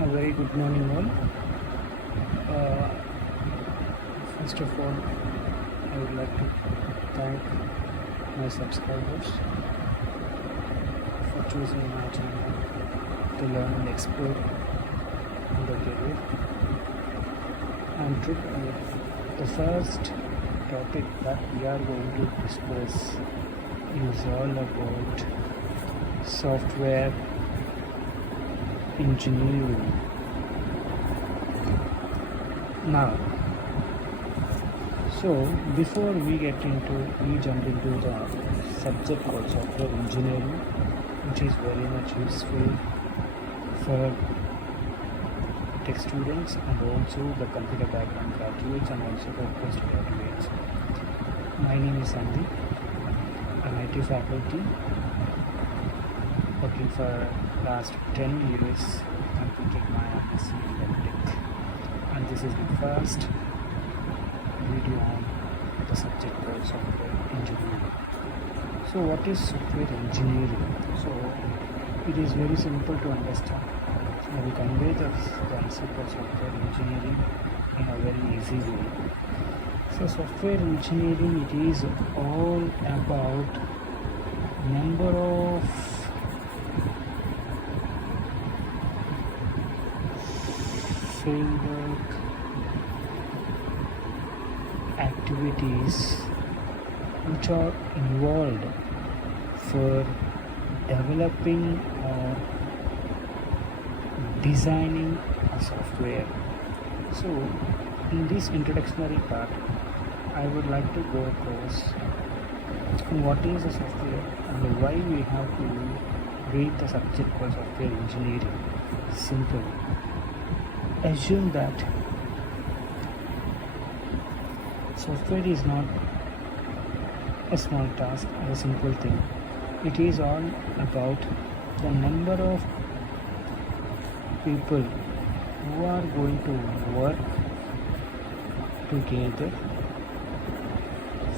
A very good morning all. First of all, I would like to thank my subscribers for choosing my channel to learn and explore in the career. And today, the first topic that we are going to discuss is all about software engineering. Now, so before we jump into the subject called software engineering, which is very much useful for tech students and also the computer background graduates and also the postgraduates. My name is Sandeep, an IT faculty working for last 10 years, completed my Bsc Btech, and this is the first video on the subject called software engineering. So what is software engineering? So it is very simple to understand. I will convey the concept of software engineering in a very easy way. So software engineering, it is all about number of framework activities which are involved for developing or designing a software. So in this introductory part, I would like to go across what is a software and why we have to read the subject called software engineering. Simple. Assume that software is not a small task or a simple thing. It is all about the number of people who are going to work together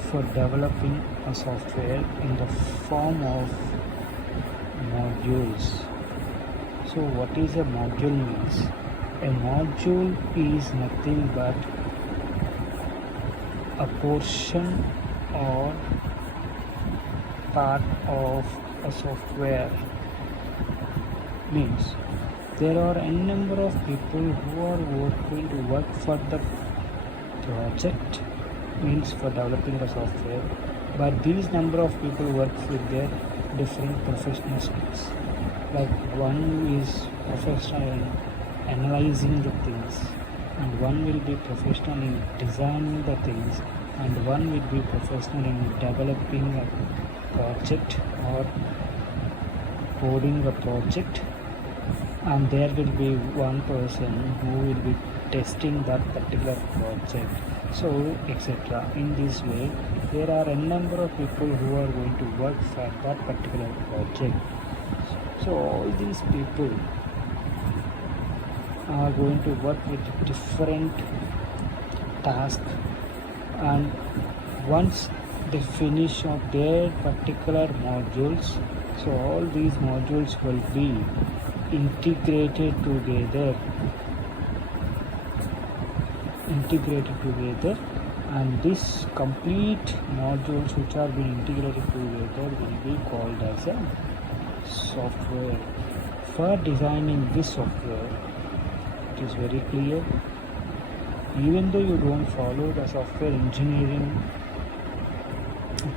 for developing a software in the form of modules. So what is a module means? A module is nothing but a portion or part of a software. Means there are n number of people who are going to work for the project, means for developing the software, but these number of people work with their different professional skills. Like one is professional in analyzing the things, and one will be professional in designing the things, and one will be professional in developing a project or coding a project, and there will be one person who will be testing that particular project, so etc. In this way, there are a number of people who are going to work for that particular project. So all these people are going to work with different tasks, and once they finish of their particular modules, so all these modules will be integrated together, and this complete modules which are being integrated together will be called as a software. For designing this software, it is very clear, even though you don't follow the software engineering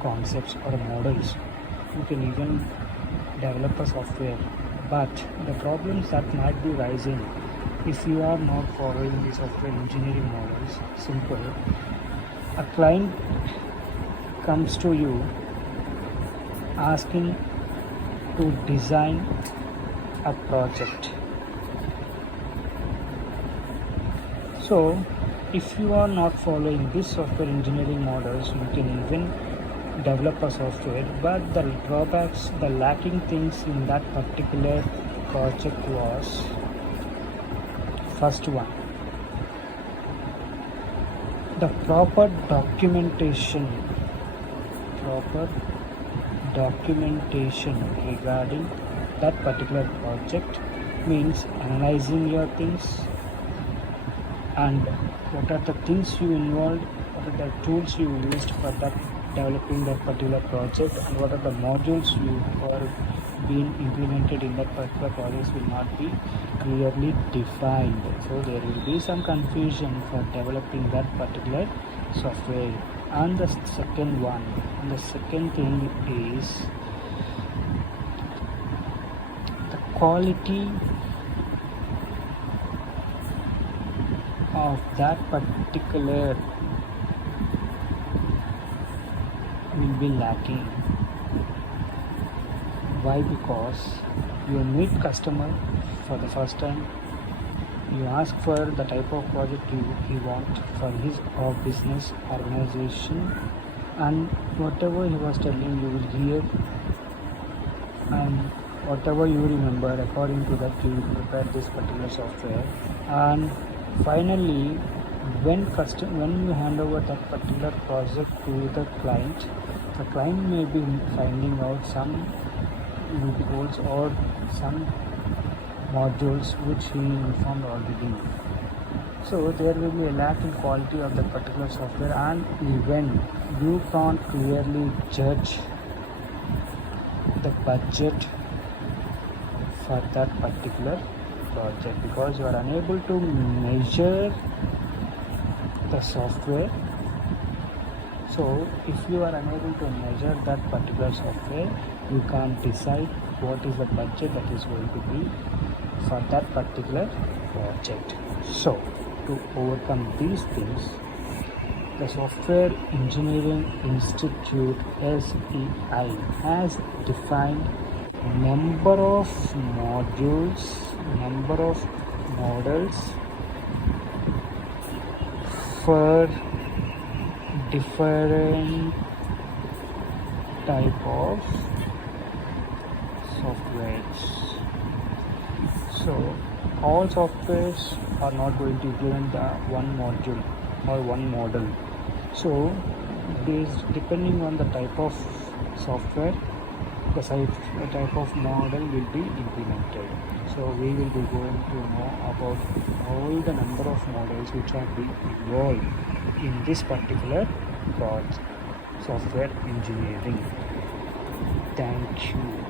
concepts or models, you can even develop a software, but the problems that might be rising if you are not following the software engineering models. Simple. A client comes to you asking to design a project. So if you are not following this software engineering models, you can even develop a software, but the drawbacks, the lacking things in that particular project was, first one, the proper documentation regarding that particular project means analyzing your things and what are the things you involved, what are the tools you used for that developing that particular project, and what are the modules you are being implemented in that particular project will not be clearly defined. So there will be some confusion for developing that particular software. And the second thing is the quality of that particular will be lacking. Why? Because you meet customer for the first time, you ask for the type of project he want for his or business organization, and whatever he was telling you will hear, and whatever you remember according to that you will prepare this particular software. And finally, when you hand over that particular project to the client may be finding out some loopholes or some modules which he informed already. So there will be a lack in quality of that particular software, and even you can't clearly judge the budget for that particular project because you are unable to measure the software. So if you are unable to measure that particular software, you can't decide what is the budget that is going to be for that particular project. So to overcome these things, the Software Engineering Institute SEI has defined number of modules, number of models for different type of softwares. So all softwares are not going to implement the one module or one model. So this depending on the type of software, the type of model will be implemented. So we will be going to know about all the number of models which are being involved in this particular project, software engineering. Thank you.